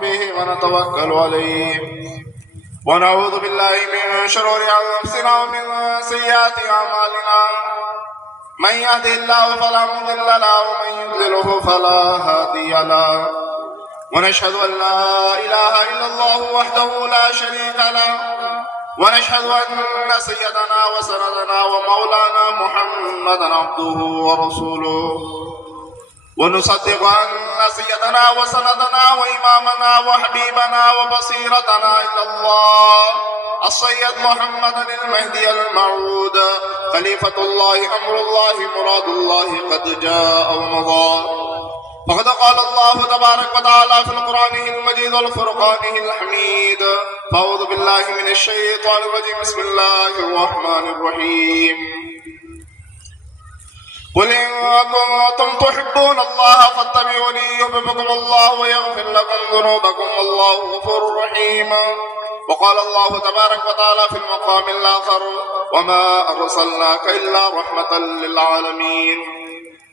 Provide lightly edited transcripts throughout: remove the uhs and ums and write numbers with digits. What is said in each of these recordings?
به ونتوكل عليه ونعوذ بالله من شرور أنفسنا ومن سيئات أعمالنا من يهده الله فلا مضل له ومن يضلله فلا هادي له ونشهد أن لا إله إلا الله وحده لا شريك له ونشهد أن سيدنا وسندنا ومولانا محمدا عبده ورسوله ونصدق أن سيدنا وسندنا وإمامنا وحبيبنا وبصيرتنا إلى الله السيد محمد المهدي الموعود خليفة الله أمر الله مراد الله قد جاء ومضى فقد قال الله تبارك وتعالى في القرآن المجيد والفرقان الحميد فأعوذ بالله من الشيطان الرجيم بسم الله الرحمن الرحيم قل إن كنتم تحبون الله فاتبعوني يحببكم الله ويغفر لكم ذنوبكم والله غفور رحيم وقال الله تبارك وتعالى في المقام الآخر وما أرسلناك إلا رحمة للعالمين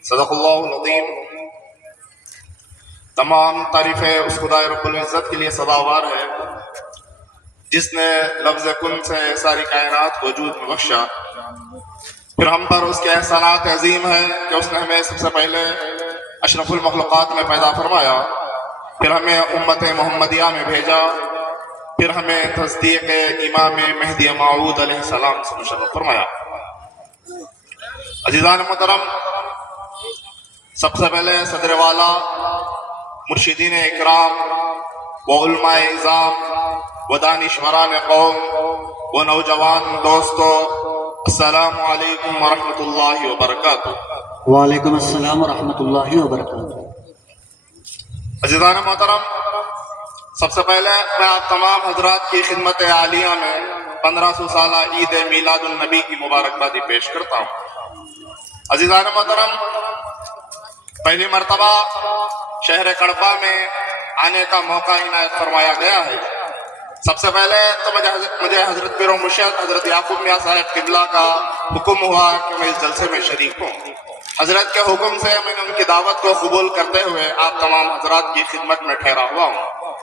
صدق الله العظيم. تمام تعریفیں اس خدا رب العزت کے لیے سزاوار ہے جس نے لفظ کن سے ساری کائنات کو وجود میں بخشا. پھر ہم پر اس کے احسانات عظیم ہیں کہ اس نے ہمیں سب سے پہلے اشرف المخلوقات میں پیدا فرمایا, پھر ہمیں امت محمدیہ میں بھیجا, پھر ہمیں تصدیق امام مہدی موعود علیہ السلام سے مشرف فرمایا. عزیزان محترم, سب سے پہلے صدر والا, مرشدین اکرام و علماء اعظام و دانشوران قوم و نوجوان دوستو, السلام علیکم ورحمۃ اللہ وبرکاتہ. وعلیکم السلام ورحمۃ اللہ وبرکاتہ. عزیزان محترم, سب سے پہلے میں آپ تمام حضرات کی خدمت عالیہ میں 1500 سالہ عید میلاد النبی کی مبارکبادی پیش کرتا ہوں. عزیزان محترم, پہلی مرتبہ شہر کڑپا میں آنے کا موقع عنایت فرمایا گیا ہے. سب سے پہلے تو مجھے حضرت پیر و مرشد حضرت یعقوب میاں صاحب قبلہ کا حکم ہوا کہ میں اس جلسے میں شریک ہوں. حضرت کے حکم سے میں نے ان کی دعوت کو قبول کرتے ہوئے آپ تمام حضرات کی خدمت میں ٹھہرا ہوا ہوں.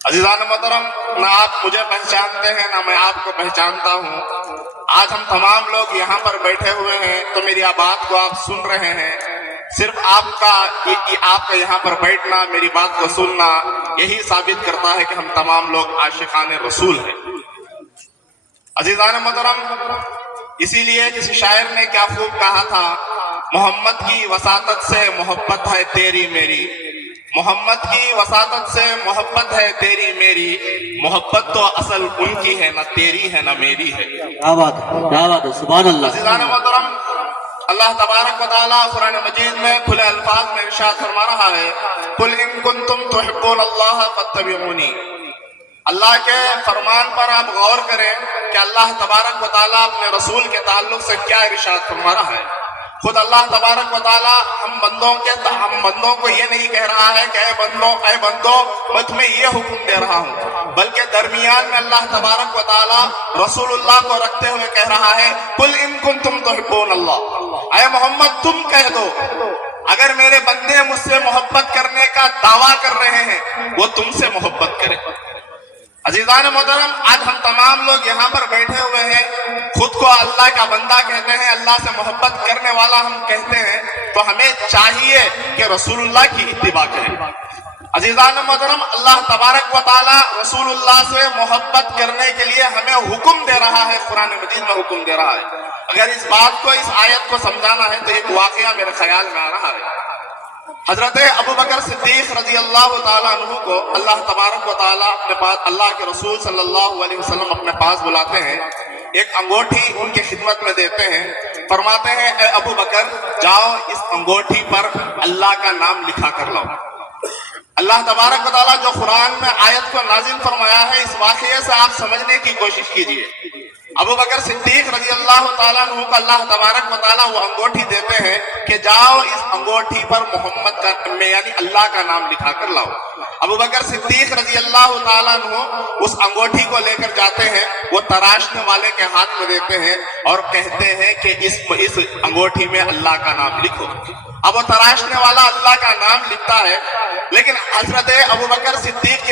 عزیزان محترم, نہ آپ مجھے پہچانتے ہیں نہ میں آپ کو پہچانتا ہوں. آج ہم تمام لوگ یہاں پر بیٹھے ہوئے ہیں تو میری بات کو آپ سن رہے ہیں. صرف آپ کا یہاں پر بیٹھنا, میری بات کو سننا, یہی ثابت کرتا ہے کہ ہم تمام لوگ عاشقان رسول ہیں. عزیزان محترم, اسی لیے کسی شاعر نے کیا خوب کہا تھا, محمد کی وساطت سے محبت ہے تیری میری, محمد کی وساطت سے محبت ہے تیری میری, محبت تو اصل ان کی ہے نہ تیری ہے نہ میری ہے. کیا بات ہے, کیا بات ہے, سبحان اللہ. عزیزان محترم, اللہ تبارک و تعالیٰ قرآن مجید میں کھلے الفاظ میں ارشاد فرما رہا ہے, قل ان کنتم تحبون اللہ فاتبعونی. اللہ کے فرمان پر آپ غور کریں کہ اللہ تبارک و تعالیٰ اپنے رسول کے تعلق سے کیا ارشاد فرما رہا ہے. خود اللہ تبارک و تعالیٰ ہم بندوں کو یہ نہیں کہہ رہا ہے کہ اے بندوں میں تمہیں یہ حکم دے رہا ہوں, بلکہ درمیان میں اللہ تبارک و تعالیٰ رسول اللہ کو رکھتے ہوئے کہہ رہا ہے, قل ان کنتم تحبون اللہ. اے محمد تم کہہ دو, اگر میرے بندے مجھ سے محبت کرنے کا دعویٰ کر رہے ہیں وہ تم سے محبت کریں. عزیزان محترم, آج ہم تمام لوگ یہاں پر بیٹھے ہوئے ہیں, خود کو اللہ کا بندہ کہتے ہیں, اللہ سے محبت کرنے والا ہم کہتے ہیں, تو ہمیں چاہیے کہ رسول اللہ کی اتباع کریں. عزیزان محترم, اللہ تبارک و تعالی رسول اللہ سے محبت کرنے کے لیے ہمیں حکم دے رہا ہے, قرآن مجید میں حکم دے رہا ہے. اگر اس بات کو, اس آیت کو سمجھانا ہے تو ایک واقعہ میرے خیال میں آ رہا ہے. حضرت ابو بکر صدیق رضی اللہ تعالیٰ عنہ کو اللہ تبارک و تعالیٰ اپنے پاس, اللہ کے رسول صلی اللہ علیہ وسلم اپنے پاس بلاتے ہیں, ایک انگوٹھی ان کی خدمت میں دیتے ہیں, فرماتے ہیں اے ابو بکر جاؤ اس انگوٹھی پر اللہ کا نام لکھا کر لاؤ. اللہ تبارک و تعالیٰ جو قرآن میں آیت کو نازل فرمایا ہے, اس واقعے سے آپ سمجھنے کی کوشش کیجئے. ابو بکر صدیق رضی اللہ تعالیٰ عنہ کو اللہ تبارک و تعالیٰ وہ انگوٹھی دیتے ہیں کہ جاؤ اس انگوٹھی پر محمد کا یعنی اللہ کا نام لکھا کر لاؤ. ابو بکر صدیق رضی اللہ تعالیٰ عنہ اس انگوٹھی کو لے کر جاتے ہیں, وہ تراشنے والے کے ہاتھ میں دیتے ہیں اور کہتے ہیں کہ اس انگوٹھی میں اللہ کا نام لکھو. اب وہ تراشنے والا اللہ کا نام لکھتا ہے, لیکن حضرت ابو بکر صدیق کی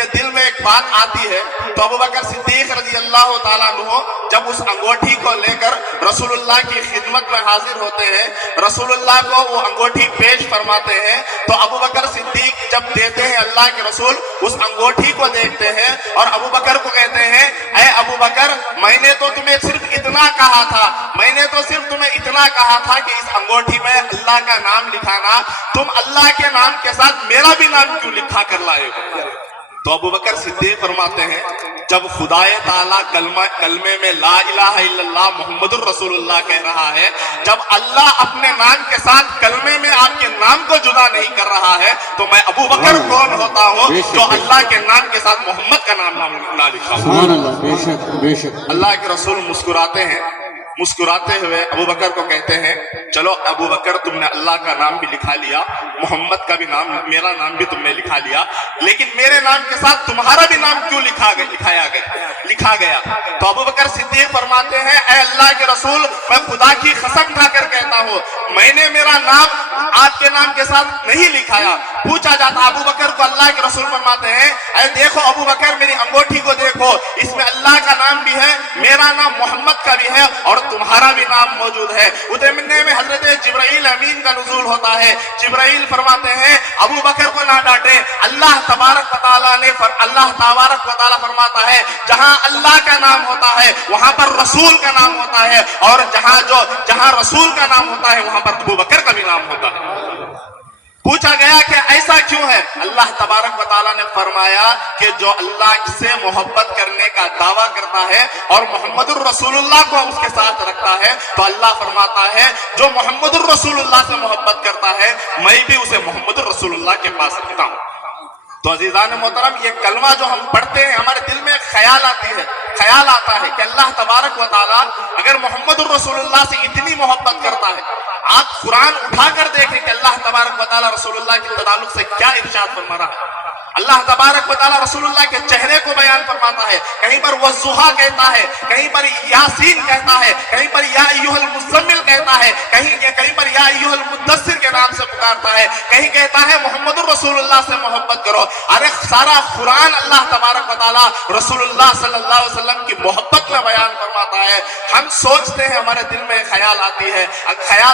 बात आती है तो अबू बकर सिद्दीक रजी अल्लाह ताला अन्हु जब उस अंगूठी को लेकर रसूलुल्लाह की खिदमत में हाजिर होते हैं, रसूलुल्लाह को वो अंगूठी पेश फरमाते हैं, तो अबू बकर सिद्दीक जब देते हैं अल्लाह के रसूल उस अंगूठी को देखते हैं और अबू बकर को कहते हैं, ऐ अबू बकर, मैंने तो तुम्हें सिर्फ इतना कहा था, मैंने तो सिर्फ तुम्हें इतना कहा था कि इस अंगूठी में अल्लाह का नाम लिखाना, तुम अल्लाह के नाम के साथ मेरा भी नाम क्यों लिखा कर लाए हो? तो अबू बकर सिद्दीक फरमाते हैं, जब खुदाए ताला कलमे में ला इलाहा इल्लल्लाह मुहम्मदुर रसूलुल्लाह कह रहा है, जब अल्लाह अपने नाम के साथ कलमे में आपके नाम को जुदा नहीं कर रहा है, तो मैं अबू बकर कौन होता हूँ जो अल्लाह के नाम के साथ मोहम्मद का नाम ना लिखा हूँ। अल्लाह के रसूल मुस्कुराते हैं, मुस्कुराते हुए अबू बकर को कहते हैं, चलो अबू बकर, तुमने अल्लाह का नाम भी लिखा लिया, मोहम्मद का भी नाम, मेरा नाम भी तुमने लिखा लिया, लेकिन मेरे नाम के साथ तुम्हारा भी नाम क्यों लिखा गया? तो अबू बकर सिद्दीक फरमाते हैं, ऐ अल्लाह के रसूल, मैं खुदा की कसम खाकर कहता हूँ, मैंने मेरा नाम आपके नाम के साथ नहीं लिखाया। पूछा जाता अबू बकर को, अल्लाह के रसूल फरमाते हैं, ऐ देखो अबू बकर, मेरी अंगूठी को देखो, इसमें अल्लाह का नाम भी है, मेरा नाम मोहम्मद का भी है और तुम्हारा भी नाम मौजूद है। उधर में हजरत जिब्राइल अमीन का नुज़ूल होता है। जिब्राइल फरमाते हैं, अबू बकर को ना डांटे, अल्लाह तबारक व तआला फरमाता है, जहां अल्लाह का नाम होता है वहां पर रसूल का नाम होता है, और जहां रसूल का नाम होता है वहां पर अबू बकर का भी नाम होता है। पूछा गया कि ऐसा क्यों है? अल्लाह तबारक व तआला ने फरमाया कि जो अल्लाह से मोहब्बत करने का दावा करता है और मोहम्मदुर रसूलुल्लाह को उसके साथ रखता है, तो अल्लाह फरमाता है, जो मोहम्मदुर रसूलुल्लाह से मोहब्बत करता है, मैं भी उसे मोहम्मदुर रसूलुल्लाह के पास रखता हूँ। तो अजीजान मोहतरम, ये कलमा जो हम पढ़ते हैं, हमारे दिल में ख्याल आता है कि अल्लाह तबारक व तआला अगर मोहम्मदुर रसूलुल्लाह से इतनी मोहब्बत करता है, आप कुरान उठाकर देखें कि अल्लाह तबारक व तआला रसूलुल्लाह के ताल्लुक से क्या इरशाद फरमा रहा है। अल्लाह तबारक व तआला रसूलुल्लाह के चेहरे को बयान फरमाता है, कहीं पर वज़्ज़ुहा कहता है, कहीं पर यासीन कहता है, कहीं पर या अय्युहल मुज़्ज़म्मिल कहता है, कहीं पर या अय्युहल मुद्दस्सिर के नाम से पुकारता है, कहीं कहता है मोहम्मदुर रसूलुल्लाह से मोहब्बत करो। अरे सारा कुरान अल्लाह तबारक व तआला रसूलुल्लाह सल्लल्लाहु अलैहि वसल्लम की मोहब्बत में बयान फरमाता है। हम सोचते हैं, हमारे दिल में ख्याल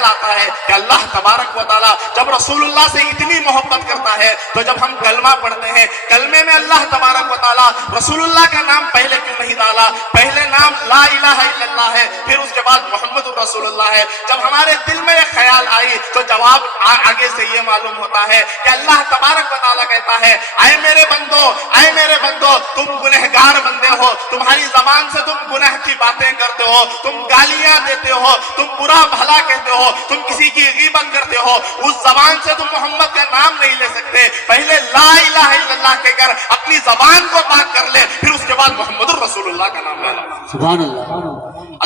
आता है कि अल्लाह तबारक व तआला जब रसूलुल्लाह से इतनी मोहब्बत करता है, तो जब हम कलमा पढ़ते हैं, कलमे में अल्लाह तबारक व तआला रसूलुल्लाह का नाम पहले क्यों नहीं डाला? पहले नाम ला इलाहा इल्लल्लाह है, फिर उसके बाद मोहम्मदुर रसूलुल्लाह है। जब हमारे दिल में एक ख्याल आई तो जवाब आगे से ये मालूम होता है कि अल्लाह तबारक व तआला कहता है, ऐ मेरे बंदो, तुम गुनहगार बंदे हो, तुम्हारी जबान से तुम गुनाह की बातें करते हो, तुम गालियां देते हो, तुम बुरा भला कहते हो, तुम किसी की गीबत करते हो, उस जबान से तुम मोहम्मद का नाम नहीं ले सकते। पहले ला इलाहा इल्लल्लाह कहकर अपनी जबान को पाक कर ले, फिर उसके बाद मोहम्मदुर रसूलुल्लाह का नाम लेना। सुभान अल्लाह।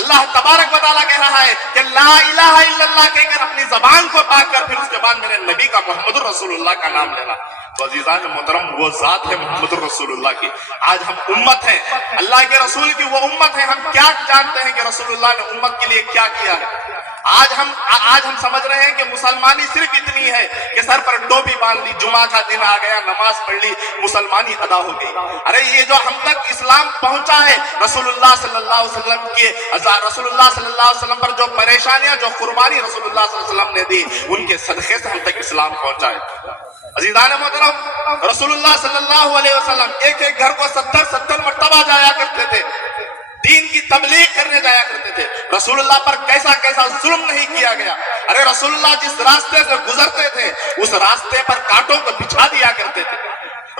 अल्लाह तबारक व तआला कह रहा है कि ला इलाहा इल्लल्लाह कहकर अपनी जबान को पाक कर, फिर उसके बाद मेरे नबी का मोहम्मदुर रसूलुल्लाह का नाम लेना। तो अजीजान मोहतरम, वो जात है मोहम्मदुर रसूलुल्लाह की। आज हम उम्मत हैं, अल्लाह के रसूल की वो उम्मत है, हम क्या जानते हैं कि रसूलुल्लाह ने उम्मत के लिए क्या किया है? आज हम समझ रहे हैं कि मुसलमानी सिर्फ इतनी है कि सर पर टोपी बांध ली, जुमा का दिन आ गया, नमाज पढ़ ली, मुसलमानी अदा हो गई। अरे ये जो हम तक इस्लाम पहुंचा है, रसूलुल्लाह सल्लल्लाहु अलैहि वसल्लम पर जो परेशानियां, जो कुर्बानी रसूलुल्लाह सल्लल्लाहु अलैहि वसल्लम ने दी, उनके सदक़े से हम तक इस्लाम पहुंचा है। अज़ीज़ान मोहतरम, रसूलुल्लाह सल्लल्लाहु अलैहि वसल्लम एक घर को 70 मर्तबा जाया करते थे, दीन की तबलीग करने जाया करते थे। रसूलुल्लाह पर कैसा जुल्म नहीं किया गया। अरे रसूलुल्लाह जिस रास्ते से गुजरते थे, उस रास्ते पर कांटों को बिछा दिया करते थे।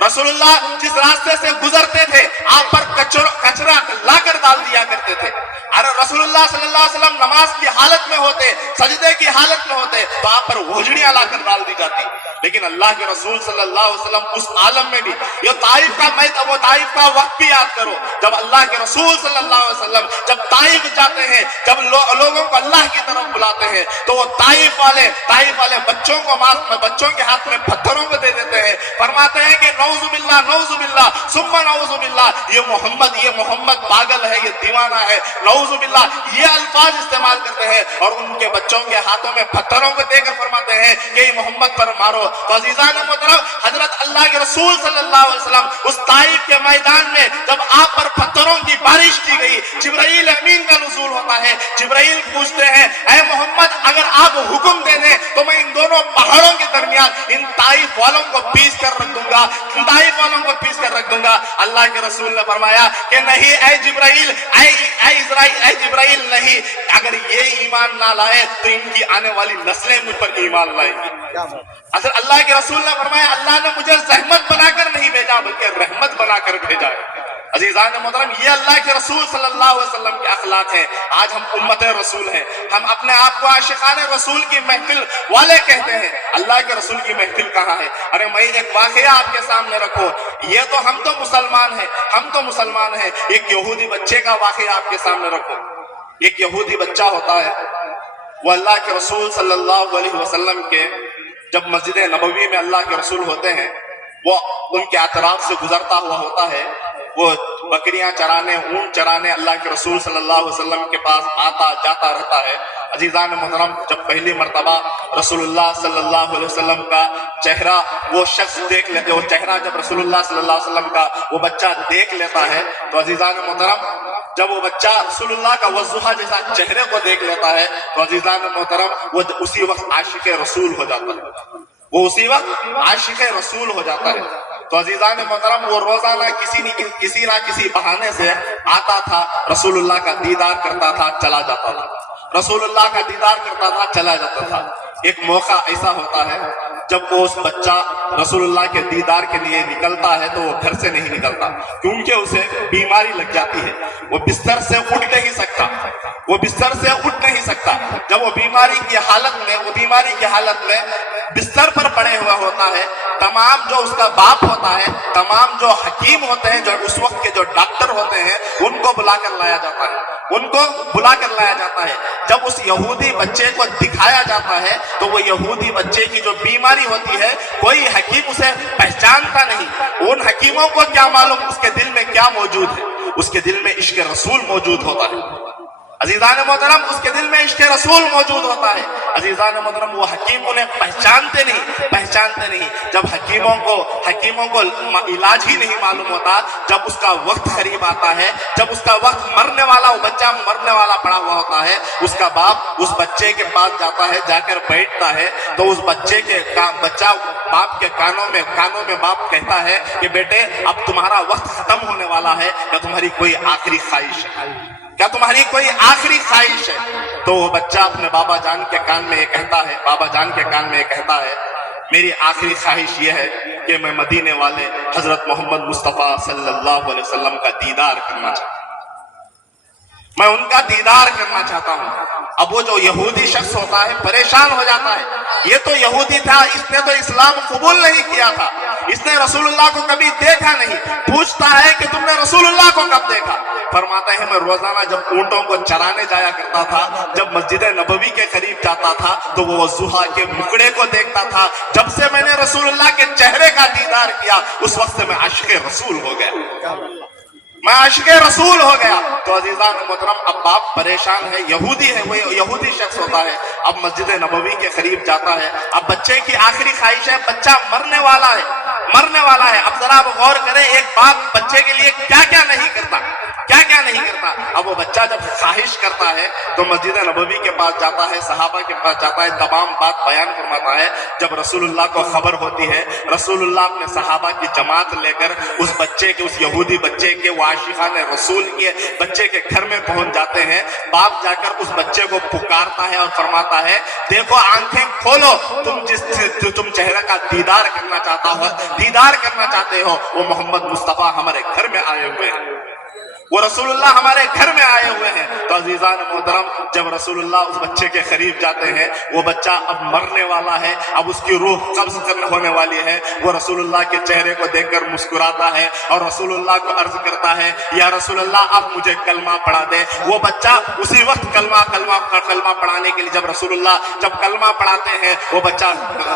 रसूलुल्लाह जिस रास्ते से गुजरते थे, आप पर कचरा लाकर डाल दिया करते थे। अरे रसूलुल्लाह सल्लल्लाहु अलैहि वसल्लम नमाज की हालत में होते, सजदे की हालत में होते, तो आप पर ओझड़ियां लाकर डाल दी जाती। लेकिन अल्लाह के रसूल सल्लल्लाहु अलैहि वसल्लम उस आलम में भी, ये ताइफ का वक्त भी याद करो, जब अल्लाह के रसूल सल्लल्लाहु अलैहि वसल्लम जब ताइफ जाते हैं, जब लोगों को अल्लाह की तरफ बुलाते हैं, तो वो ताइफ वाले बच्चों के हाथ में पत्थरों को दे देते हैं। फरमाते हैं कि नौजुबिल्लाह सुम्मा नौजुबिल्लाह, ये मोहम्मद पागल है, ये दीवाना है, नौजुबिल्लाह, ये अल्फाज इस्तेमाल करते हैं और उनके बच्चों के हाथों में पत्थरों को देकर फरमाते हैं कि मोहम्मद पर मारो। तो अजीजान मोहतरम, हजरत अल्लाह के रसूल सल्लल्लाहु अलैहि वसल्लम उस ताइफ के मैदान में जब आप पर पत्थरों की बारिश की गई, जिब्राइल अमीन का नुज़ूल होता है। जिब्राइल पूछते हैं, ऐ मोहम्मद अगर आप हुक्म दे दें तो मैं इन दोनों पहाड़ों के दरमियान इन ताइफ वालों को पीस कर रख दूंगा, ताइफ वालों को पीस कर रख दूंगा। अल्लाह के रसूल ने फरमाया कि नहीं ऐ जिब्राइल, ऐ जिब्राइल नहीं, अगर ये ईमान ना लाए तो इनकी आने वाली नस्लें मुझ पर ईमान लाएंगी। अल्लाह के रसूल ने फरमाया अल्लाह ने मुझे रहमत बनाकर नहीं भेजा बल्कि रहमत बनाकर भेजा है। अजीज़ान मोहतरम, ये अल्लाह के रसूल सल्लल्लाहु अलैहि वसल्लम के अखलाक हैं। आज हम उम्मत रसूल हैं, हम अपने आप को आशिकाने रसूल की महफिल वाले कहते हैं। अल्लाह के रसूल की महफिल कहाँ है? अरे मैं एक वाकया आपके सामने रखो, ये तो हम तो मुसलमान हैं, हम तो मुसलमान हैं। एक यहूदी बच्चे का वाकया आपके सामने रखो। एक यहूदी बच्चा होता है, वो अल्लाह के रसूल सल्लल्लाहु अलैहि वसल्लम के जब मस्जिद नबवी में अल्लाह के रसूल होते हैं, वो उनके अतराफ से गुजरता हुआ होता है। वो बकरियां चराने, ऊंट चराने अल्लाह के रसूल सल्लल्लाहु अलैहि वसल्लम के पास आता जाता रहता है। अजीज़ान मोहतरम, जब पहली मर्तबा रसूलुल्लाह सल्लल्लाहु अलैहि वसल्लम का चेहरा वो शख्स देख लेते, वो चेहरा जब रसूलुल्लाह सल्लल्लाहु अलैहि वसल्लम का वो बच्चा देख लेता है, तो अजीज़ान मोहतरम जब वो बच्चा रसूलुल्लाह का वज़ुहा जैसा चेहरे को देख लेता है, तो अजीज़ान मोहतरम वो उसी वक्त आशिक रसूल हो जाता है, वो उसी वक्त आशिक रसूल हो जाता है। तो अजीज़ान मोहतरम वो रोजाना किसी ना किसी बहाने से आता था, रसूलुल्लाह का दीदार करता था, चला जाता था, रसूलुल्लाह का दीदार करता था, चला जाता था। एक मौका ऐसा होता है जब वो उस बच्चा रसूलुल्लाह के दीदार के लिए निकलता है तो वो घर से नहीं निकलता, क्योंकि उसे बीमारी लग जाती है। वो बिस्तर से उठ नहीं सकता, वो बिस्तर से उठ नहीं सकता। जब वो बीमारी की हालत में बिस्तर पर पड़े हुआ होता है, तमाम जो उसका बाप होता है, तमाम जो हकीम होते हैं, जो उस वक्त के जो डॉक्टर होते हैं, उनको बुलाकर लाया जाता है, उनको बुलाकर लाया जाता है। जब उस यहूदी बच्चे को दिखाया जाता है तो वो यहूदी बच्चे की जो बीमारी होती है, कोई हकीम उसे पहचानता नहीं। उन हकीमों को क्या मालूम उसके दिल में क्या मौजूद है? उसके दिल में इश्क रसूल मौजूद होता है। अजीज़ान मोहतरम, उसके दिल में इश्क रसूल मौजूद होता है। अजीज़ान मोहतरम, वो हकीम उन्हें पहचानते नहीं। जब हकीमों को इलाज ही नहीं मालूम होता, जब उसका वक्त करीब आता है, जब उसका वक्त मरने वाला, वो बच्चा मरने वाला पड़ा हुआ होता है, उसका बाप उस बच्चे के पास जाता है, जाकर बैठता है, तो उस बच्चा बाप के कानों में बाप कहता है कि बेटे अब तुम्हारा वक्त खत्म होने वाला है, क्या तुम्हारी कोई आखिरी ख्वाहिश है? क्या तुम्हारी कोई आखिरी ख्वाहिश है? तो वो बच्चा अपने बाबा जान के कान में ये कहता है, मेरी आखिरी ख्वाहिश ये है कि मैं मदीने वाले हजरत मोहम्मद मुस्तफ़ा सल्लल्लाहु अलैहि वसल्लम का दीदार करना चाहता हूँ, मैं उनका दीदार करना चाहता हूँ। अब वो जो यहूदी शख्स होता है परेशान हो जाता है, ये तो यहूदी था, इसने तो इस्लाम कबूल नहीं किया था, इसने रसूलुल्लाह को कभी देखा नहीं। पूछता है कि तुमने रसूलुल्लाह को कब देखा? फरमाता है मैं रोजाना जब ऊंटों को चराने जाया करता था, जब मस्जिद नबवी के करीब जाता था तो वो वज़ुहा के मुकड़े को देखता था। जब से मैंने रसूलुल्लाह के चेहरे का दीदार किया, उस वक्त से मैं आशिक़ रसूल हो गया, मैं आशिक़ रसूल हो गया। तो अजीज़ान मोहतरम, अब बाप परेशान है, यहूदी है, वो यहूदी शख्स होता है, अब मस्जिद नबवी के करीब जाता है। अब बच्चे की आखिरी ख्वाहिश है, बच्चा मरने वाला है। अब जरा आप गौर करें, एक बाप बच्चे के लिए क्या क्या नहीं करता। अब वो बच्चा जब ख्वाहिश करता है तो मस्जिद नबवी के पास जाता है, सहाबा के पास जाता है, तमाम बात बयान फरमाता है। जब रसूलुल्लाह को खबर होती है, रसूलुल्लाह अपने सहाबा की जमात लेकर उस यहूदी बच्चे के, वो आशिक़ाने रसूल के बच्चे के घर में पहुंच जाते हैं। बाप जाकर उस बच्चे को पुकारता है और फरमाता है, देखो आंखें खोलो, तुम चेहरे का दीदार करना चाहते हो, वो मोहम्मद मुस्तफ़ा हमारे घर में आए हुए हैं, वो रसूलुल्लाह हमारे घर में आए हुए हैं। तो अजीज़ान मोहतरम, जब रसूलुल्लाह उस बच्चे के करीब जाते हैं, वो बच्चा अब मरने वाला है, अब उसकी रूह कब्ज़ होने वाली है। वो रसूलुल्लाह के चेहरे को देखकर मुस्कुराता है और रसूलुल्लाह को अर्ज करता है, या रसूलुल्लाह आप मुझे कलमा पढ़ा दे। वो बच्चा उसी वक्त कलमा पढ़ाने के लिए जब कलमा पढ़ाते हैं, वो बच्चा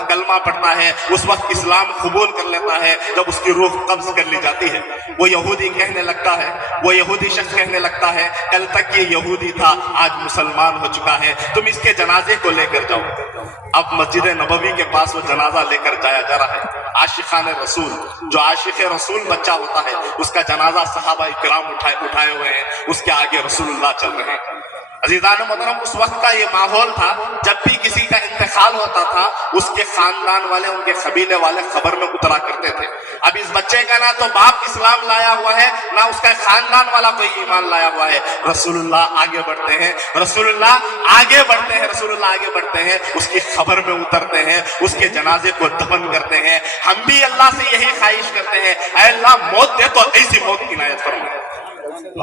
कलमा पढ़ता है, उस वक्त इस्लाम कबूल कर लेता है। जब उसकी रूह कब्ज़ कर ली जाती है, वो यहूदी कहने लगता है, वो यहूदी शख्स कहने लगता है, कल तक ये यहूदी था, आज मुसलमान हो चुका है, तुम इसके जनाजे को लेकर जाओ। अब मस्जिद नबवी के पास वो जनाजा लेकर जाया जा रहा है। आशिकान रसूल, जो आशिक रसूल बच्चा होता है उसका जनाजा सहाबा इकराम उठाए हुए हैं, उसके आगे रसूलुल्लाह चल रहे हैं। अजीजान मोहतरम, उस वक्त का ये माहौल था, जब भी किसी का इंतकाल होता था उसके खानदान वाले, उनके कबीले वाले खबर में उतरा करते थे। अब इस बच्चे का ना तो बाप इस्लाम लाया हुआ है, ना उसका खानदान वाला कोई ईमान लाया हुआ है। रसूलुल्लाह आगे बढ़ते हैं, रसूलुल्लाह आगे बढ़ते हैं, रसूलुल्लाह आगे बढ़ते हैं, उसकी खबर में उतरते हैं, उसके जनाजे को दफन करते हैं। हम भी अल्लाह से यही ख्वाहिश करते हैं, ऐ अल्लाह मौत दे तो ऐसी मौत की इनायत फरमा,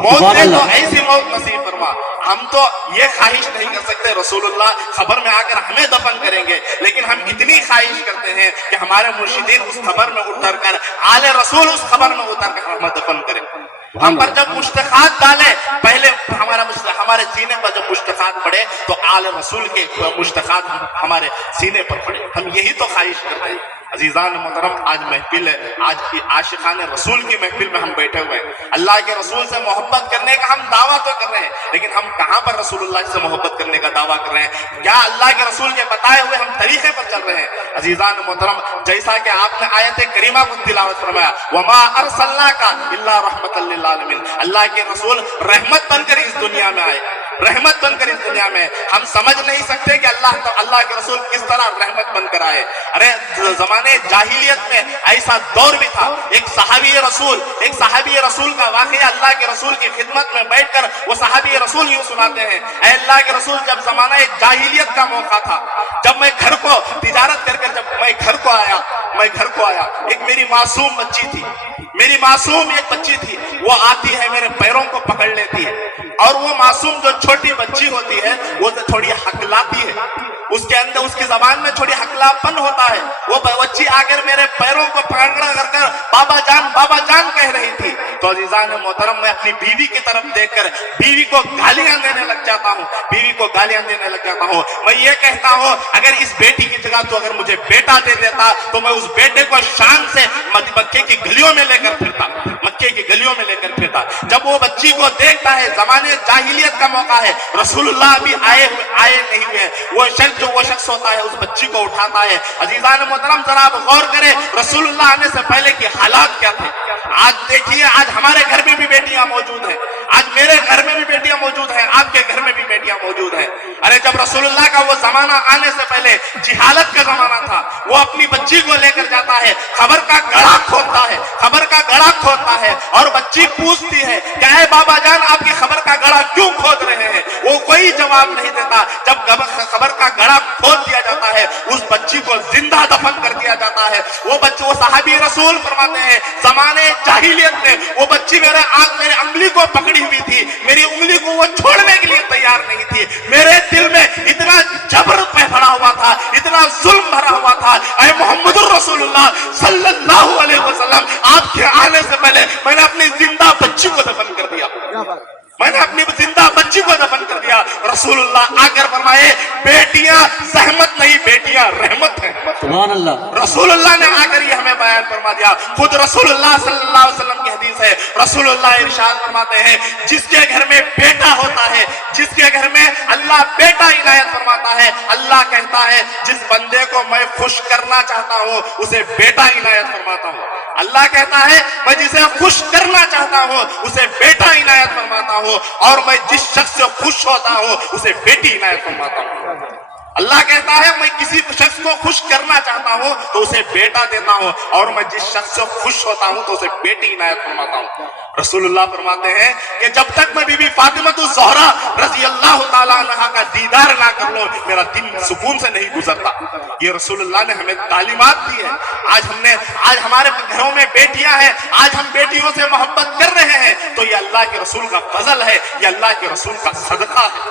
मौत दे तो ऐसी मौत नसीब फरमा। हम तो ये ख्वाहिश नहीं कर सकते रसूलुल्लाह खबर में आकर हमें दफन करेंगे, लेकिन हम इतनी ख्वाहिश करते हैं कि हमारे मुर्शिदीन उस खबर में उतर कर, आले रसूल उस खबर में उतर कर हमें दफन करें। हम पर जब मुश्तखात डाले, पहले हमारे सीने पर जब मुश्तखात पड़े तो आले रसूल के मुश्तखात हमारे सीने पर पड़े। हम यही तो ख्वाहिश करते हैं। अजीजान मोहतरम, आज महफिल है, आज की आशिकान रसूल की महफिल में हम बैठे हुए हैं। अल्लाह के रसूल से मोहब्बत करने का हम दावा तो कर रहे हैं, लेकिन हम कहाँ पर रसूलुल्लाह से मोहब्बत करने का दावा कर रहे हैं? क्या अल्लाह के रसूल के बताए हुए हम तरीके पर चल रहे हैं? अजीजान मोहतरम, जैसा कि आपने आयत करीमा को तिलावत फरमाया, वमा अरसलनाका इल्ला रहमतल लिल आलमीन, अल्लाह के रसूल रहमत बनकर इस दुनिया में आए, रहमत बनकर इस दुनिया में। हम समझ नहीं सकते कि अल्लाह के रसूल किस तरह रहमत बनकर आए। अरे जमाने जाहिलियत में ऐसा दौर भी था, एक सहाबी रसूल का वाकया अल्लाह के रसूल की खिदमत में बैठकर वो सहाबी रसूल यूं सुनाते हैं, ऐ अल्लाह के रसूल, जब जमाना जाहिलियत का मौका था, जब मैं घर को तिजारत करके जब मैं घर को आया, एक मेरी मासूम बच्ची थी, मेरी मासूम एक बच्ची थी, वो आती है मेरे पैरों को पकड़ लेती है, और वो मासूम जो छोटी बच्ची होती है वो तो थोड़ी हकलाती है, उसके अंदर उसकी जबान में थोड़ी हकलापन होता है। वो बच्ची आकर मेरे पैरों को पकड़ कर बाबा जान कह रही थी। तो अजीजान मोहतरम, मैं अपनी बीवी की तरफ देखकर बीवी को गालियां देने लग जाता हूँ, मैं ये कहता हूँ, अगर इस बेटी की जगह तो अगर मुझे बेटा दे देता तो मैं उस बेटे को शान से मक्के की गलियों में लेकर फिरता। जब वो बच्ची को देखता है, जमाने जाहिलियत का मौका है, रसूलुल्लाह भी आए नहीं हुए, वो शख्स होता है, उस बच्ची को उठाता है। अजीजान मोहतरम, जरा आप गौर करें रसूलुल्लाह आने से पहले की हालात क्या थे। आज देखिए, आज हमारे घर में भी बेटियां मौजूद हैं, आज मेरे घर में भी बेटियां मौजूद हैं, आपके घर में भी बेटियां मौजूद हैं। अरे जब रसूलुल्लाह का वो जमाना आने से पहले जिहालत का जमाना था, वो अपनी बच्ची को लेकर जाता है, खबर का गड़ा खोदता है और बच्ची पूछती है, क्या है बाबा जान, आपकी खबर का गड़ा क्यों खोद रहे हैं? वो कोई जवाब नहीं देता। जब खबर का गड़ा खोद दिया जाता है, उस बच्ची को जिंदा दफन कर दिया जाता है। वो सहाबी रसूल फरमाते हैं, जमाने जाहिलियत में वो बच्ची मेरे उंगली को पकड़ी हुई थी, मेरी उंगली को वो छोड़ने के लिए तैयार नहीं थी। मेरे दिल में इतना जबर भरा हुआ था, इतना जुल्म भरा हुआ था। ऐ मोहम्मदुर रसूलुल्लाह सल्लल्लाहु अलैहि वसल्लम, आपके आने से पहले मैंने अपनी जिंदा बच्ची को दफन कर दिया, रसूलुल्लाह आकर फरमाए, बेटियां सहमत नहीं, बेटियां रहमत हैं। सुभान अल्लाह। रसूलुल्लाह ने आकर ये हमें बयान फरमा दिया। खुद रसूलुल्लाह सल्लल्लाहु अलैहि वसल्लम की हदीस है, रसूलुल्लाह इरशाद फरमाते हैं, जिसके घर में बेटा होता है, जिसके घर में अल्लाह बेटा इनायत फरमाता है, अल्लाह कहता है जिस बंदे को मैं खुश करना चाहता हूँ उसे बेटा इनायत फरमाता हूँ। अल्लाह कहता है मैं जिसे खुश करना चाहता हूँ उसे बेटा इनायत फरमाता हूँ, और मैं जिस शख्स से खुश होता हूँ उसे बेटी इनायत फरमाता हूँ। अल्लाह कहता है मैं किसी शख्स को खुश करना चाहता हूँ तो उसे बेटा देता हूँ, और मैं जिस शख्स से खुश होता हूँ तो उसे बेटी इनायत फरमाता हूँ। रसूलुल्लाह फरमाते हैं कि जब तक मैं बीबी फातिमा ज़हरा रज़ी अल्लाह ताला अन्हा का दीदार ना कर लो, मेरा दिन सुकून से नहीं गुजरता। ये रसूलुल्लाह ने हमें तालीमात दी है। आज हमारे घरों में बेटियां हैं, आज हम बेटियों से मोहब्बत कर रहे हैं, तो ये अल्लाह के रसूल का फजल है, ये अल्लाह के रसूल का सदका है।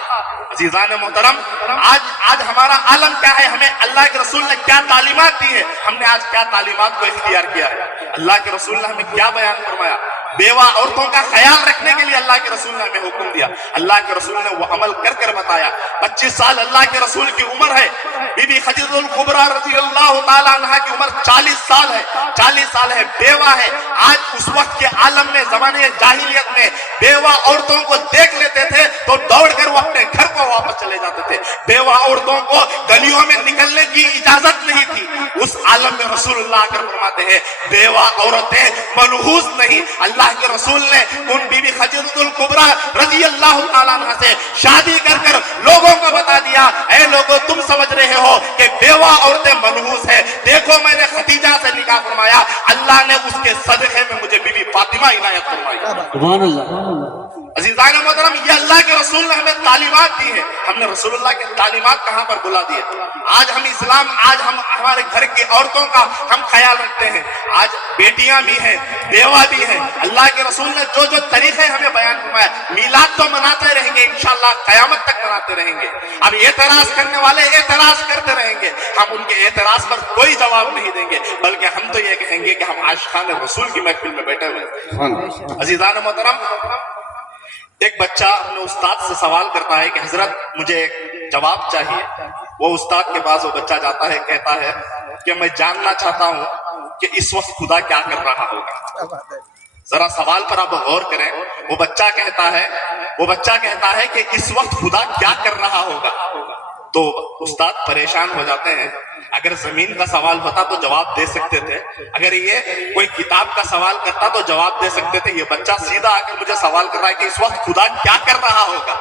अजीजान मोहतरम, आज हमारा आलम क्या है, हमें अल्लाह के रसूल ने क्या तालीमात दी है, हमने आज क्या तालीमात को इख्तियार किया है। अल्लाह के रसूल ने हमें क्या बयान फरमाया, बेवा औरतों का ख्याल रखने के लिए अल्लाह के रसूल ने हमें हुक्म दिया। अल्लाह के रसूल ने वो अमल कर कर बताया। 25 साल अल्लाह के रसूल की उम्र है, बीबी खदीजतुल कुबरा रज़ी अल्लाह ताला अन्हा की उम्र 40 साल है, 40 साल है, बेवा है। आज उस वक्त के आलम में, जमाने जाहिलियत में बेवा औरतों को देख लेते थे तो दौड़ कर वो अपने घर को वापस चले जाते थे। बेवा औरतों को गलियों में निकलने की इजाजत नहीं थी। उस आलम में रसूलुल्लाह आकर फरमाते हैं बेवा औरतें मनहूस नहीं। अल्लाह के रसूल ने उन बीबी खदीजतुल कुबरा रजी अल्लाह तआला अन्हा से शादी कर कर लोगों को बता दिया, ऐ लोगों तुम समझ रहे हो कि बेवा औरतें मनहूस है, देखो मैंने खदीजा से निकाह फरमाया, अल्लाह ने उसके सदक़े में मुझे बीबी फातिमा इनायत फरमाई। सुभान अल्लाह। अज़ीज़ान मोहतरम, ये अल्लाह के रसूल ने हमें तालीमात दी है, हमने रसूलुल्लाह के तालीमात कहाँ पर बुला दिए। आज हम इस्लाम, आज हम हमारे घर की औरतों का हम ख्याल रखते हैं, आज बेटियां भी हैं, बेवा भी हैं। अल्लाह के रसूल ने जो जो तरीके हमें बयान फरमाया, मीलाद तो मनाते रहेंगे इंशाअल्लाह, क़यामत तक मनाते रहेंगे। अब एतराज करने वाले एतराज करते रहेंगे, हम उनके एतराज पर कोई जवाब नहीं देंगे, बल्कि हम तो ये कहेंगे कि हम आशिकान रसूल की महफिल में बैठे हुए हैं। अज़ीज़ान मोहतरम, एक बच्चा अपने उस्ताद से सवाल करता है कि हजरत मुझे एक जवाब चाहिए। वो उस्ताद के पास वो बच्चा जाता है, कहता है कि मैं जानना चाहता हूँ कि इस वक्त खुदा क्या कर रहा होगा। जरा सवाल पर आप गौर करें। वो बच्चा कहता है कि इस वक्त खुदा क्या कर रहा होगा। तो उस्ताद परेशान हो जाते हैं। अगर जमीन का सवाल होता तो जवाब दे सकते थे, अगर ये कोई किताब का सवाल करता तो जवाब दे सकते थे। ये बच्चा सीधा आकर मुझे सवाल कर रहा है कि इस वक्त खुदा क्या कर रहा होगा,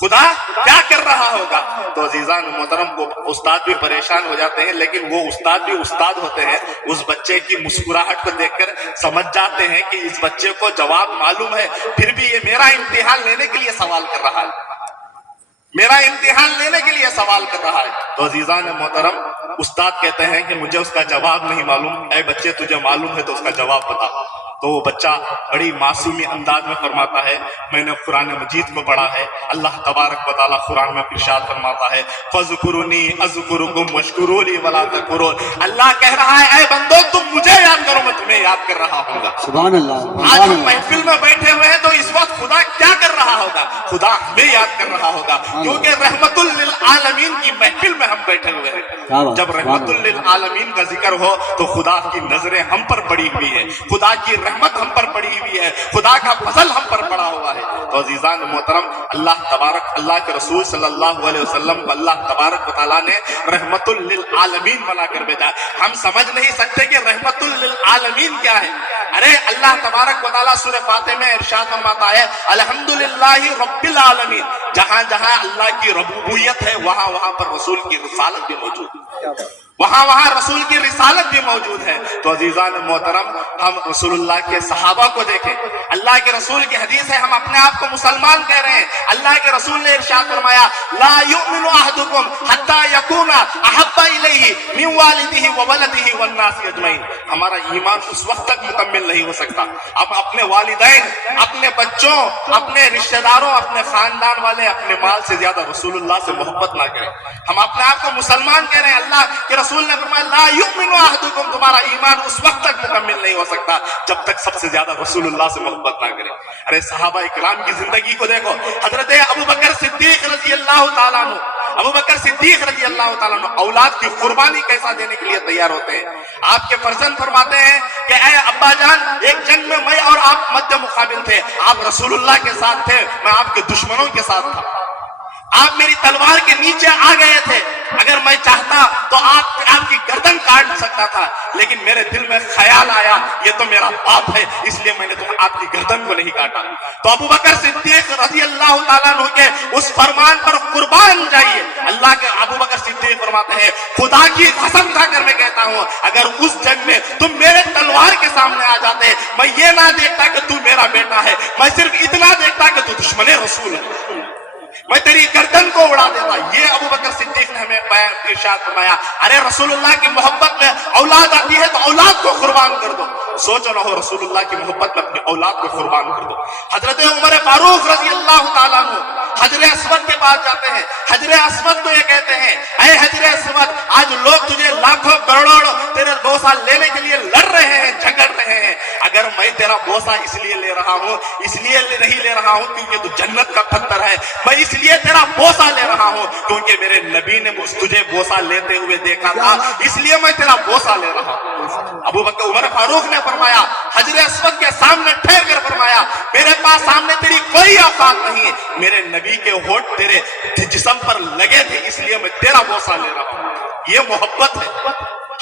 खुदा क्या कर रहा होगा। तो अजीजान मोहतरम, वो उस्ताद भी परेशान हो जाते हैं, लेकिन वो उस्ताद भी उस्ताद होते हैं। उस बच्चे की मुस्कुराहट को देखकर समझ जाते हैं कि इस बच्चे को जवाब मालूम है, फिर भी ये मेरा इम्तिहान लेने के लिए सवाल कर रहा है, मेरा इम्तिहान लेने के लिए सवाल कर रहा है। तो अजीजान मोहतरम, उस्ताद कहते हैं कि मुझे उसका जवाब नहीं मालूम। ऐ बच्चे तुझे मालूम है तो उसका जवाब बता। तो वो बच्चा बड़ी मासूमी अंदाज में फरमाता है, मैंने कुरान मजीद को पढ़ा है, अल्लाह तबारक व तआला कुरान में इरशाद फरमाता है फज़कुरुनी अज़कुरुकुम वश्कुरूली वला तकफुरून। अल्लाह कह रहा है, ऐ बंदो तुम मुझे याद करो, मैं तुम्हें याद कर रहा हूँगा। सुभान अल्लाह। आज हम महफिल में बैठे हुए हैं तो इस वक्त खुदा क्या कर रहा होगा, खुदा हमें याद कर रहा होगा, क्योंकि रहमतुल लिल आलमीन की महफिल में हम बैठे हुए हैं। जब रहमतुल लिल आलमीन का जिक्र हो तो खुदा की नजरें हम पर पड़ी हुई है, खुदा की रहमत हम पर पड़ी हुई है, खुदा का फजल हम पर पड़ा हुआ है। तो अजीजान मोहतरम, अल्लाह के रसूल सल्लल्लाहु अलैहि वसल्लम को अल्लाह तबारक व तआला ने रहमतुल लिल आलमीन बनाकर भेजा। हम समझ नहीं सकते कि रहमतुल लिल आलमीन क्या है। अरे अल्लाह तबारक व तआला सूरह फातिहा में इरशाद फरमाता है अल्हम्दुलिल्लाहि रब्बिल आलमीन। जहां जहां अल्लाह की रबूबियत है वहां वहां पर रसूल की रिसालत भी मौजूद है, वहां वहां रसूल की रिसालत भी मौजूद है। तो अजीजान मोहतरम, हम रसूलुल्लाह के सहाबा को देखें। अल्लाह के रसूल की हदीस है, हम अपने आप को मुसलमान कह रहे हैं। अल्लाह के रसूल ने इरशाद फरमाया ला युमिनु अहदुकुम हत्ता यकूना अहब्बा इलैहि मिन वालिदिही व वलदिही वन नासी अजमईन। हमारा ईमान उस वक्त तक मुकम्मिल नहीं हो सकता अब अपने वालिदैन, अपने बच्चों, अपने रिश्तेदारों, अपने खानदान वाले, अपने माल से ज्यादा रसूलुल्लाह से मोहब्बत ना करें। हम अपने आप को मुसलमान कह रहे हैं। अल्लाह के रसूल ने फरमाया ला युमिनु अहदुकुम, तुम्हारा ईमान उस वक्त तक मुकम्मिल नहीं हो सकता जब तक सबसे ज्यादा रसूलुल्लाह से मोहब्बत ना करें। अरे सहाबा इकराम की जिंदगी को देखो। हजरत अबू बकर सिद्दीक रजी अल्लाह तआला अन्हु, अबू बकर सिद्दीक रजी अल्लाह तआला अन्हु औलाद की कुर्बानी कैसा देने के लिए तैयार होते हैं। आपके फर्जंद फरमाते हैं कि ऐ अब्बा जान, एक जंग में मैं और आप मध्य मुकाबिल थे, आप रसूलुल्लाह के साथ थे, मैं आपके दुश्मनों के साथ था, आप मेरी तलवार के नीचे आ गए थे, अगर मैं चाहता तो आपकी गर्दन काट सकता था, लेकिन मेरे दिल में ख्याल आया ये तो मेरा बाप है, इसलिए मैंने आपकी गर्दन को नहीं काटा। तो अबू बकर सिद्दीक रज़ी अल्लाह ताला अन्हु के उस फरमान पर कुर्बान जाइए। अल्लाह के अबू बकर सिद्दीक फरमाते हैं खुदा की कसम खाकर मैं कहता हूँ, अगर उस जंग में तुम मेरे तलवार के सामने आ जाते, मैं ये ना देखता कि तू मेरा बेटा है, मैं सिर्फ इतना देखता कि तू दुश्मन रसूल है, मैं तेरी गर्दन को उड़ा देता। ये अबू बकर सिद्दीक ने हमें इरशाद फरमाया। अरे रसूलुल्लाह की मोहब्बत में औलाद आती है तो औलाद को कुर्बान कर दो। सोच रहो रसूलुल्लाह की मोहब्बत में अपनी औलाद को कुर्बान कर दो। हजरत उमर फारूक रजी अल्लाह ताला अन्हु हजरे अस्वद के पास जाते हैं। हजरे अस्वद को ये कहते हैं, अरे हजरे अस्वद, आज लोग तुझे लाखों करोड़ों तेरे बोसा लेने के लिए लड़ रहे हैं, झगड़ रहे हैं, अगर मैं तेरा बोसा इसलिए ले रहा हूँ, इसलिए नहीं ले रहा हूँ क्योंकि तू जन्नत का पत्थर है, मैं इसलिए तेरा बोसा ले रहा हूँ क्योंकि मेरे नबी ने तुझे बोसा लेते हुए देखा था, इसलिए मैं तेरा बोसा ले रहा हूँ। अबू बकर उमर फारूक ने फरमाया, हजरे अस्वद के सामने ठहर कर फरमाया, मेरे पास सामने तेरी कोई औकात नहीं, मेरे नबी के होठ तेरे जिस्म पर लगे थे, इसलिए मैं तेरा बोसा ले रहा हूँ। ये मोहब्बत है।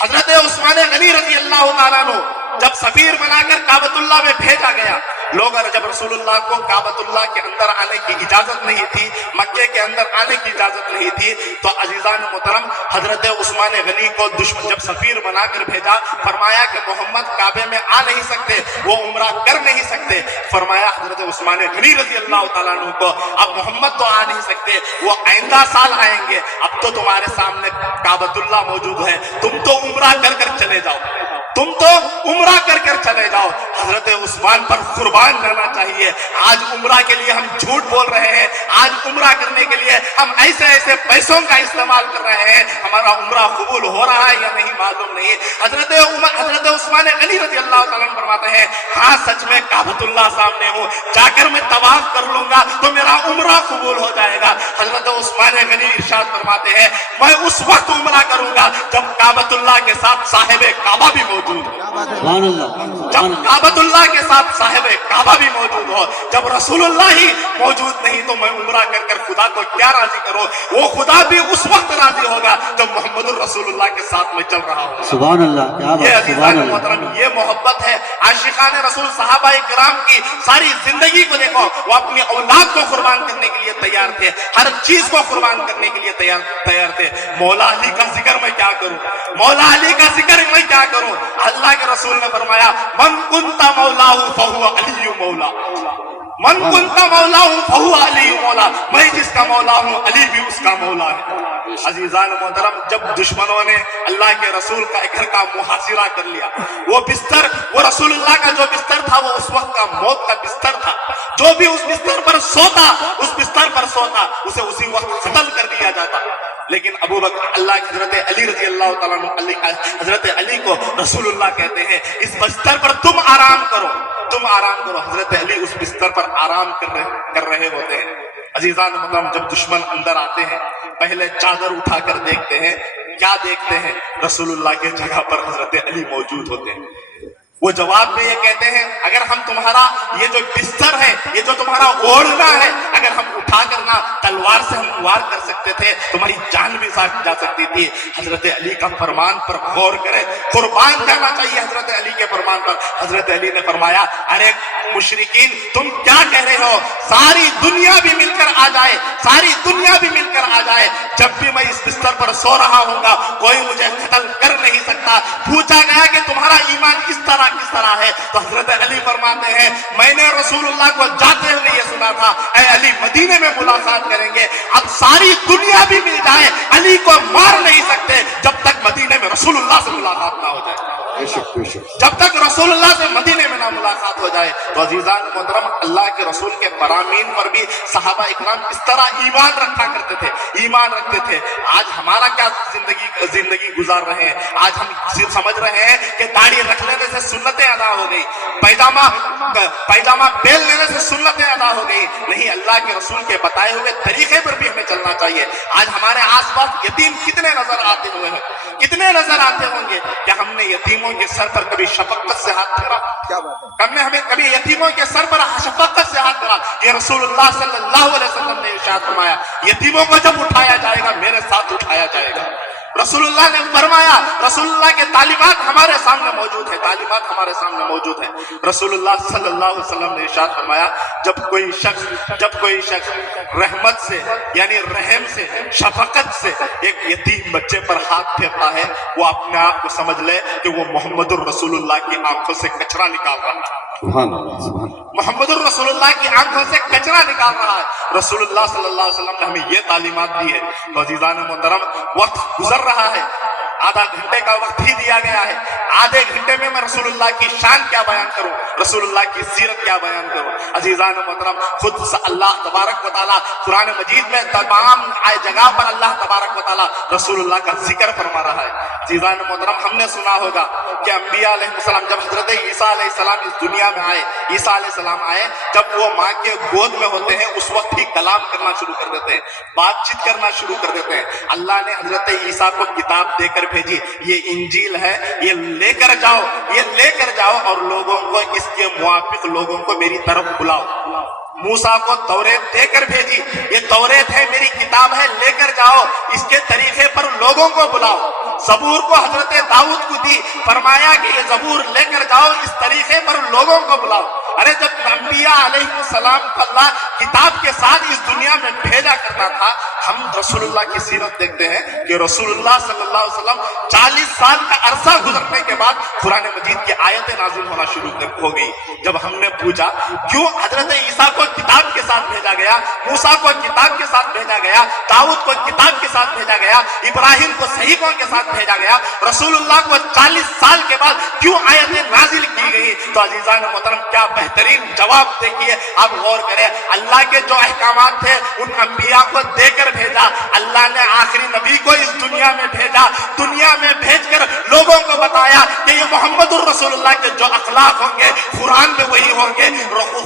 حضرت عثمان غنی رضی اللہ تعالیٰ عنہ جب سفیر بنا کر کعبۃ اللہ میں بھیجا گیا، لوگ جب رسول اللہ کو کعبۃ اللہ کے اندر آنے کی اجازت نہیں تھی، مکے کے اندر آنے کی اجازت نہیں تھی، تو عزیزان محترم حضرت عثمان غنی کو دشمن جب سفیر بنا کر بھیجا، فرمایا کہ محمد کعبے میں آ نہیں سکتے، وہ عمرہ کر نہیں سکتے۔ فرمایا حضرت عثمان غنی رضی اللہ تعالیٰ عنہ کو، اب محمد تو آ نہیں سکتے، وہ آئندہ سال آئیں گے، اب تو تمہارے سامنے کعبۃ اللہ موجود ہے، تم تو عمرہ کر کر چلے جاؤ، تم تو عمرہ کر کر چلے جاؤ۔ حضرت عثمان پر قربان جانا چاہیے۔ آج عمرہ کے لیے ہم جھوٹ بول رہے ہیں، آج عمرہ کرنے کے لیے ہم ایسے ایسے پیسوں کا استعمال کر رہے ہیں، ہمارا عمرہ قبول ہو رہا ہے یا نہیں معلوم نہیں۔ حضرت عثمان غنی رضی اللہ تعالیٰ عنہ فرماتے ہیں، ہاں سچ میں کعبۃ اللہ سامنے ہوں، جا کر میں طواف کر لوں گا تو میرا عمرہ قبول ہو جائے گا۔ حضرت عثمان غنی ارشاد فرماتے ہیں، میں اس وقت عمرہ کروں گا جب کعبۃ اللہ کے ساتھ صاحب کعبہ بھی موجود ہو، سبحان اللہ، جب کعبۃ اللہ کے ساتھ صاحب کعبہ بھی موجود ہو۔ جب رسول اللہ ہی موجود نہیں تو میں عمرہ کر کر خدا کو کیا راضی کروں؟ وہ خدا بھی اس وقت راضی ہوگا جب محمد الرسول اللہ کے ساتھ میں چل رہا ہوں۔ سبحان اللہ، کیا یہ بات، سبحان عزیزان اللہ۔ محترم، یہ محبت ہے عاشقان رسول صحابہ کرام کی۔ ساری زندگی کو دیکھو، وہ اپنی اولاد کو قربان کرنے کے لیے تیار تھے، ہر چیز کو قربان کرنے کے لیے تیار تھے۔ مولا علی کا ذکر میں کیا کروں، مولا علی کا ذکر میں کیا کروں؟ اللہ کے رسول نے فرمایا، من کنت مولا فہو علی مولا، من کنت مولا فہو علی مولا، میں جس کا مولا ہوں علی بھی اس کا مولا ہے۔ عزیزان محترم، جب دشمنوں نے اللہ کے رسول کا گھر کا محاصرہ کر لیا، وہ بستر، وہ رسول اللہ کا جو بستر تھا وہ اس وقت کا موت کا بستر تھا، جو بھی اس بستر پر سوتا، اس بستر پر سوتا، اسے اسی وقت قتل کر دیا جاتا۔ لیکن ابو بکر، اللہ کے حضرت علی رضی اللہ تعالیٰ عنہ، حضرت علی کو رسول اللہ کہتے ہیں، اس بستر پر تم آرام کرو، تم آرام کرو۔ حضرت علی اس بستر پر آرام کر رہے ہوتے ہیں۔ عزیزان محترم، جب دشمن اندر آتے ہیں پہلے چادر اٹھا کر دیکھتے ہیں، کیا دیکھتے ہیں؟ رسول اللہ کے جگہ پر حضرت علی موجود ہوتے ہیں۔ وہ جواب میں یہ کہتے ہیں، اگر ہم تمہارا یہ جو بستر ہے، یہ جو تمہارا اوڑھنا ہے، اگر ہم اٹھا کرنا تلوار سے ہم وار کر سکتے تھے، تمہاری جان بھی جا سکتی تھی۔ حضرت علی کا فرمان پر غور کرے، قربان جانا چاہیے حضرت علی کے فرمان پر۔ حضرت علی نے فرمایا، ارے مشرکین، تم کیا کہہ رہے ہو؟ ساری دنیا بھی مل کر آ جائے، ساری دنیا بھی مل کر آ جائے، جب بھی میں اس بستر پر سو رہا ہوں گا کوئی مجھے قتل کر نہیں سکتا۔ پوچھا گیا کہ تمہارا ایمان کس طرح ہے؟ تو حضرت علی فرماتے ہیں، میں نے رسول اللہ کو جاتے ہوئے یہ سنا تھا، اے علی مدینے میں ملاقات کریں گے۔ اب ساری دنیا بھی مل جائے، علی کو مار نہیں سکتے جب تک مدینے میں رسول اللہ سے ملاقات نہ ہو جائے، جب تک رسول اللہ سے مدینے میں نہ ملاقات ہو جائے۔ تو عزیزان محترم، اللہ کے رسول کے فرامین پر بھی صحابہ اکرام اس طرح ایمان رکھا کرتے تھے، ایمان رکھتے تھے۔ آج ہمارا کیا زندگی گزار رہے ہیں؟ آج ہم صرف سمجھ رہے ہیں کہ داڑھی رکھ لینے سے سنتیں ادا ہو گئی، پیجامہ پہن لینے سے سنتیں ادا ہو گئی۔ نہیں، اللہ کے رسول کے بتائے ہوئے طریقے پر بھی ہمیں چلنا چاہیے۔ آج ہمارے آس پاس یتیم کتنے نظر آتے ہوئے ہیں، کتنے نظر آتے ہوں گے؟ کیا ہم نے یتیموں کے سر پر کبھی شفقت سے ہاتھ پھیرا؟ ہمیں کبھی یتیموں کے سر پر شفقت سے ہاتھ پھیرا؟ یہ رسول اللہ صلی اللہ علیہ وسلم نے ارشاد فرمایا، یتیموں کو جب اٹھایا جائے گا میرے ساتھ اٹھایا جائے گا۔ رسول اللہ نے فرمایا، رسول اللہ کے تعلیمات ہمارے سامنے موجود ہے، تعلیمات ہمارے سامنے موجود ہے۔ رسول اللہ صلی اللہ علیہ وسلم نے ارشاد فرمایا، جب کوئی شخص رحمت سے یعنی رحم سے، شفقت سے ایک یتیم بچے پر ہاتھ پھیرتا ہے، وہ اپنے آپ کو سمجھ لے کہ وہ محمد الرسول اللہ کی آنکھوں سے کچرا نکال رہا ہے، محمد الرسول اللہ کی آنکھوں سے کچرا نکال رہا ہے۔ رسول اللہ صلی اللہ علیہ وسلم نے ہمیں یہ تعلیمات دی ہے۔ تو عزیزان محترم، وقت گزر رہا ہے، آدھا گھنٹے کا وقت ہی دیا گیا ہے، آدھے گھنٹے میں رسول اللہ کی شان کیا بیان کروں، رسول اللہ کی سیرت کیا بیان کروں؟ عزیزان محترم، خود اللہ تبارک و تعالیٰ قرآن مجید میں تمام جگہ پر اللہ تبارک و تعالیٰ رسول اللہ کا ذکر فرما رہا ہے۔ عزیزان محترم، ہم نے سنا ہوگا کہ انبیاء علیہ السلام، جب حضرت عیسیٰ علیہ السلام اس دنیا میں آئے، عیسیٰ علیہ السلام آئے، جب وہ ماں کے گود میں ہوتے ہیں اس وقت ہی کلام کرنا شروع کر دیتے ہیں، بات چیت کرنا شروع کر دیتے ہیں۔ اللہ نے حضرت عیسیٰ کو کتاب دے کر بھیجی، یہ انجیل ہے، یہ لے کر جاؤ، یہ لے کر جاؤ اور لوگوں کو اس کے موافق لوگوں کو میری طرف بلاؤ۔ موسیٰ کو توریت دے کر بھیجی، یہ توریت ہے، میری کتاب ہے، لے کر جاؤ، اس کے طریقے پر لوگوں کو بلاؤ۔ زبور کو حضرت داؤد کو دی، فرمایا کہ یہ زبور لے کر جاؤ، اس طریقے پر لوگوں کو بلاؤ۔ ارے جب انبیاء علیہ السلام کو اللہ کتاب کے ساتھ اس دنیا میں بھیجا کرتا تھا، ہم رسول اللہ کی سیرت دیکھتے ہیں کہ رسول اللہ صلی اللہ علیہ وسلم 40 سال کا عرصہ گزرنے کے بعد قرآن مجید کی آیتیں نازل ہونا شروع ہو گئی۔ جب ہم نے پوچھا کیوں حضرت عیسیٰ کو کتاب کے ساتھ بھیجا گیا، موسیٰ کو کتاب کے ساتھ بھیجا گیا، داؤد کو کتاب کے ساتھ بھیجا گیا، ابراہیم کو صحیفوں کے ساتھ بھیجا گیا، رسول اللہ کو 40 سال کے بعد کیوں آیتیں نازل کی گئی، تو عزیزان محترم کیا بہترین جواب دیکھیے، آپ غور کریں۔ اللہ کے جو احکامات تھے ان انبیاء کو دے کر بھیجا، اللہ نے آخری نبی کو اس دنیا میں بھیجا، دنیا میں بھیج کر لوگوں کو بتایا کہ یہ محمد الرسول اللہ کے جو اخلاق ہوں گے قرآن میں وہی ہوں گے۔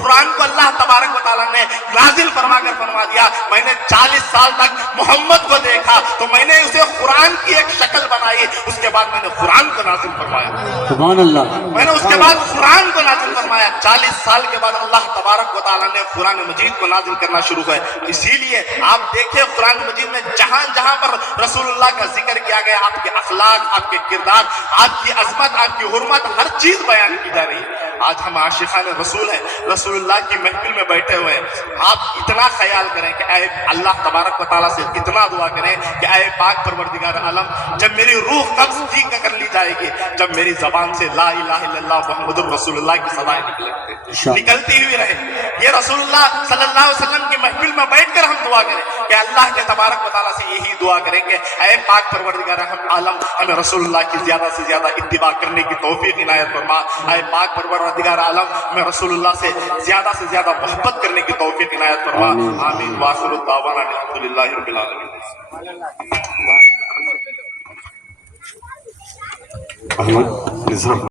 قرآن کو اللہ تبارک و تعالیٰ نے نازل فرما کر فرما دیا، میں نے 40 سال تک محمد کو دیکھا تو میں نے اسے قرآن کی ایک شکل بنائی، اس کے بعد میں نے قرآن کو نازل فرمایا، سبحان اللہ، میں نے اس کے بعد قرآن کو نازل فرمایا۔ 40 سال کے بعد اللہ تبارک و تعالیٰ نے قرآن مجید کو نازل کرنا شروع ہے۔ اسی لیے آپ دیکھیں قرآن مجید میں جہاں جہاں پر رسول اللہ کا ذکر کیا گیا، آپ کے اخلاق، آپ کے کردار، آپ کی عظمت، آپ کی حرمت، ہر چیز بیان کی جا رہی ہے۔ آج ہم عاشقان رسول ہیں، رسول اللہ کی محفل میں بیٹھے ہوئے ہیں، آپ اتنا خیال کریں کہ اے اللہ تبارک و تعالیٰ سے اتنا دعا کریں کہ اے پاک پروردگار عالم، جب میری روح قبض ٹھیک کر لی جائے گی، جب میری زبان سے لا الہ الا اللہ محمد الرسول اللہ کی صدائیں نکلتی ہوئی رہے، یہ رسول اللہ صلی اللہ علیہ وسلم کی محفل میں بیٹھ کر ہم دعا کریں کہ اللہ کے تبارک و تعالیٰ سے یہی دعا کریں کہ اے پاک پروردگار عالم، ہمیں رسول اللہ کی زیادہ سے زیادہ اتباع کرنے کی توفیق عنایت فرما، اے پاک پروردگار عالم، ہمیں رسول اللہ سے زیادہ محبت کرنے کی توفیق عنایت فرما۔ آمین وآخر الدعوانا الحمدللہ رب العالمین۔